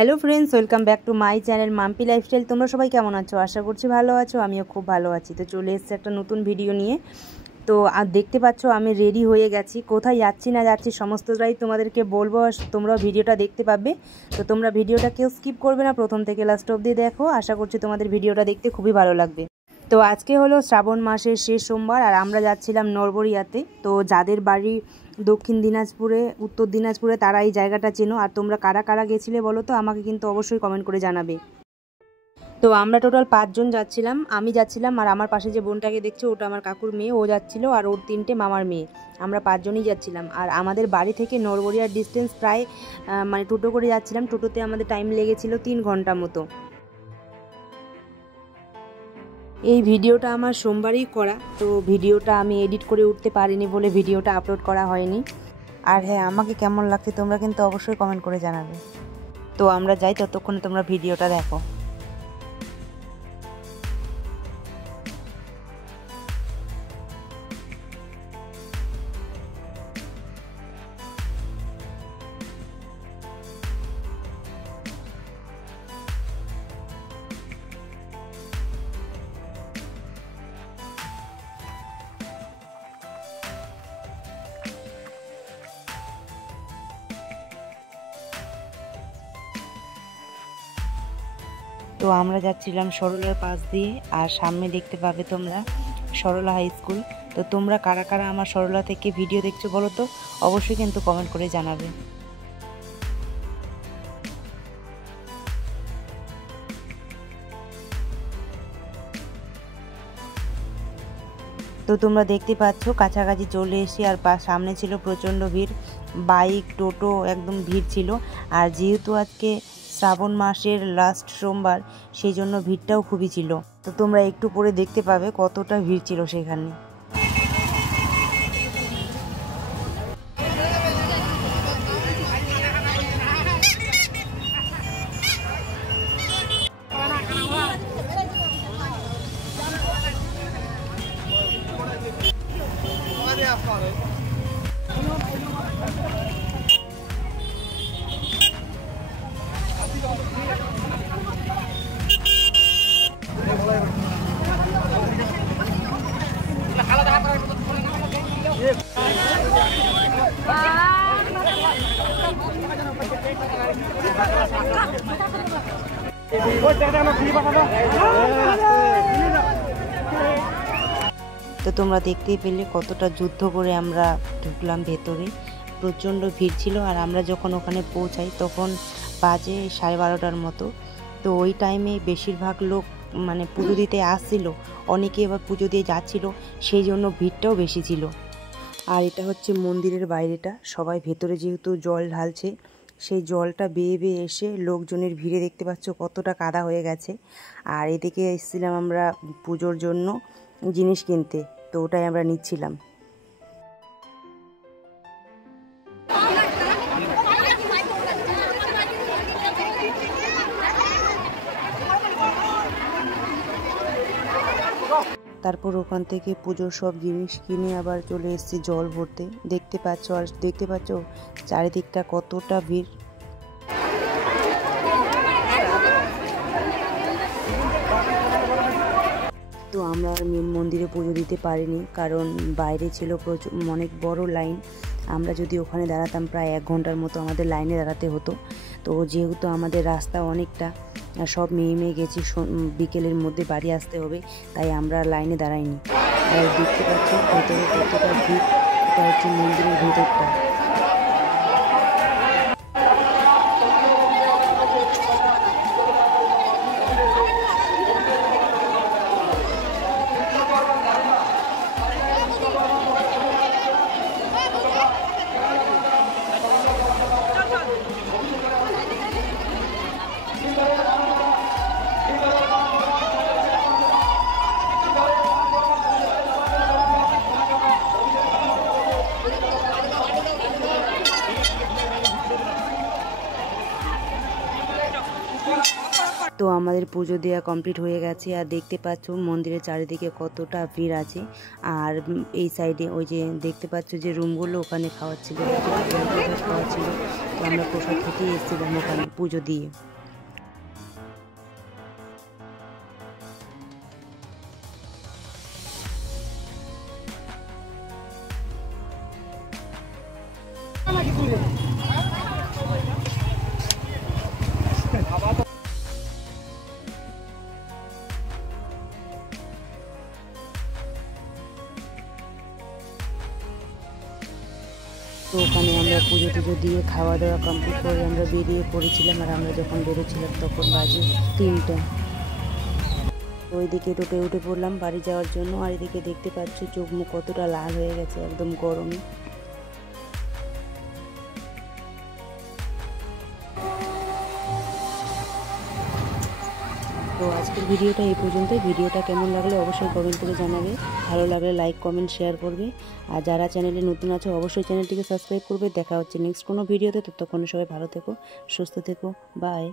Hello friends, welcome back to my channel Mampi lifestyle. তোমরা সবাই কেমন আছো? আশা করছি ভালো আছো। আমিও খুব ভালো আছি। তো চলে এসেছি একটা নতুন ভিডিও নিয়ে। তো আর দেখতে পাচ্ছ আমি রেডি হয়ে গেছি। কোথায় যাচ্ছি না যাচ্ছি সমস্তটাই তোমাদেরকে বলবো, তোমরাও ভিডিওটা দেখতে পাবে। তো তোমরা ভিডিওটা কেউ স্কিপ করবে না, প্রথম থেকে লাস্ট অবধি দেখো। আশা করছি তোমাদের ভিডিওটা দেখতে খুবই ভালো লাগবে। তো আজকে হলো শ্রাবণ মাসের শেষ সোমবার, আর আমরা যাচ্ছিলাম নরবরিয়াতে। তো যাদের বাড়ি দক্ষিণ দিনাজপুরে, উত্তর দিনাজপুরে, তারা এই জায়গাটা চেনো। আর তোমরা কারা কারা গেছিলে বলো তো, আমাকে কিন্তু অবশ্যই কমেন্ট করে জানাবে। তো আমরা টোটাল 5 জন যাচ্ছিলাম। আমি যাচ্ছিলাম, আর আমার পাশে যে বোনটাকে দেখছো ওটা আমার কাকুর মেয়ে, ও যাচ্ছিল, আর ওর 3টে মামার মেয়ে। আমরা 5 জনই যাচ্ছিলাম। আর আমাদের বাড়ি থেকে নরবরিয়ার ডিস্টেন্স প্রায় টোটো করে যাচ্ছিলাম। টোটোতে আমাদের টাইম লেগেছিল 3 ঘন্টা মতো। এই ভিডিওটা আমার সোমবারই করা, তো ভিডিওটা আমি এডিট করে উঠতে পারিনি বলে ভিডিওটা আপলোড করা হয়নি। আর হ্যাঁ, আমাকে কেমন লাগছে তোমরা কিন্তু অবশ্যই কমেন্ট করে জানাবে। তো আমরা যাই, ততক্ষণে তোমরা ভিডিওটা দেখো। তো আমরা যাচ্ছিলাম সরলার পাশ দিয়ে, আর সামনে দেখতে পাবে তোমরা সরলা হাই স্কুল। তো তোমরা কারা কারা আমার সরলা থেকে ভিডিও দেখছো বলো তো, অবশ্যই কিন্তু কমেন্ট করে জানাবে। তো তোমরা দেখতে পাচ্ছ কাছাকাছি চলে এসে, আর সামনে ছিল প্রচণ্ড ভিড়, বাইক টোটো একদম ভিড় ছিল। আর যেহেতু আজকে শ্রাবণ মাসের লাস্ট সোমবার, সেই জন্য ভিড়টাও খুবই ছিল। তো তোমরা একটু পরে দেখতে পাবে কতটা ভিড় ছিল সেখানে। তো তোমরা দেখতেই পেলে কতটা যুদ্ধ করে আমরা ঢুকলাম ভেতরে। প্রচণ্ড ভিড় ছিল। আর আমরা যখন ওখানে পৌঁছাই তখন বাজে 12:30টার মতো। তো ওই টাইমে বেশিরভাগ লোক পুজো দিতে আসছিল, অনেকে এবার পুজো দিয়ে যাচ্ছিল, সেই জন্য ভিড়টাও বেশি ছিল। আর এটা হচ্ছে মন্দিরের বাইরেটা। সবাই ভেতরে যেহেতু জল ঢালছে, সেই জলটা বেয়ে বেয়ে এসে লোকজনের ভিড়ে দেখতে পাচ্ছ কতটা কাদা হয়ে গেছে। আর এদিকে এসেছিলাম আমরা পুজোর জন্য জিনিস কিনতে, তো ওটাই আমরা নিচ্ছিলাম। তারপর ওখান থেকে পুজোর সব জিনিস কিনে আবার চলে এসেছি জল ভরতে। দেখতে পাচ্ছ, আর দেখতে পাচ্ছ চারিদিকটা কতটা ভিড়। তো আমরা মেন মন্দিরে পুজো দিতে পারিনি, কারণ বাইরে ছিল প্রচুর অনেক বড় লাইন। আমরা যদি ওখানে দাঁড়াতাম প্রায় 1 ঘন্টার মতো আমাদের লাইনে দাঁড়াতে হতো। তো যেহেতু আমাদের রাস্তা অনেকটা, সব মেয়ে গেছি, বিকেলের মধ্যে বাড়ি আসতে হবে, তাই আমরা লাইনে দাঁড়াইনি। আর দেখতে পাচ্ছি ভেতরে কতটা ভিড়। এটা হচ্ছে মন্দিরের ভেতরটা। তো আমাদের পুজো দেওয়া কমপ্লিট হয়ে গেছে। আর দেখতে পাচ্ছ মন্দিরের চারিদিকে কতটা ভিড় আছে। আর এই সাইডে ওই যে দেখতে পাচ্ছ যে রুমগুলো, ওখানে খাওয়াচ্ছিল, প্রসাদ খাওয়াচ্ছিল। তো আমরা প্রসাদ খেতেই এসেছিলাম ওখানে পুজো দিয়ে। পুজো টুজো দিয়ে খাওয়া দাওয়া কমপ্লিট করে আমরা বেরিয়ে পড়েছিলাম। আর আমরা যখন বেরোচ্ছিলাম তখন বাজে 3টা। ওইদিকে টোটে উঠে পড়লাম বাড়ি যাওয়ার জন্য। আর এদিকে দেখতে পাচ্ছ চোখ মুখ কতটা লাল হয়ে গেছে একদম গরমে। তো আজকের ভিডিওটা এই পর্যন্তই। ভিডিওটা কেমন লাগলে অবশ্যই কমেন্ট করে জানাবে, ভালো লাগলে লাইক কমেন্ট শেয়ার করবে। আর যারা চ্যানেলে নতুন আছে অবশ্যই চ্যানেলটিকে সাবস্ক্রাইব করবে। দেখা হচ্ছে নেক্সট কোনো ভিডিওতে। ততক্ষণ সবাই ভালো থেকো, সুস্থ থেকো, বাই।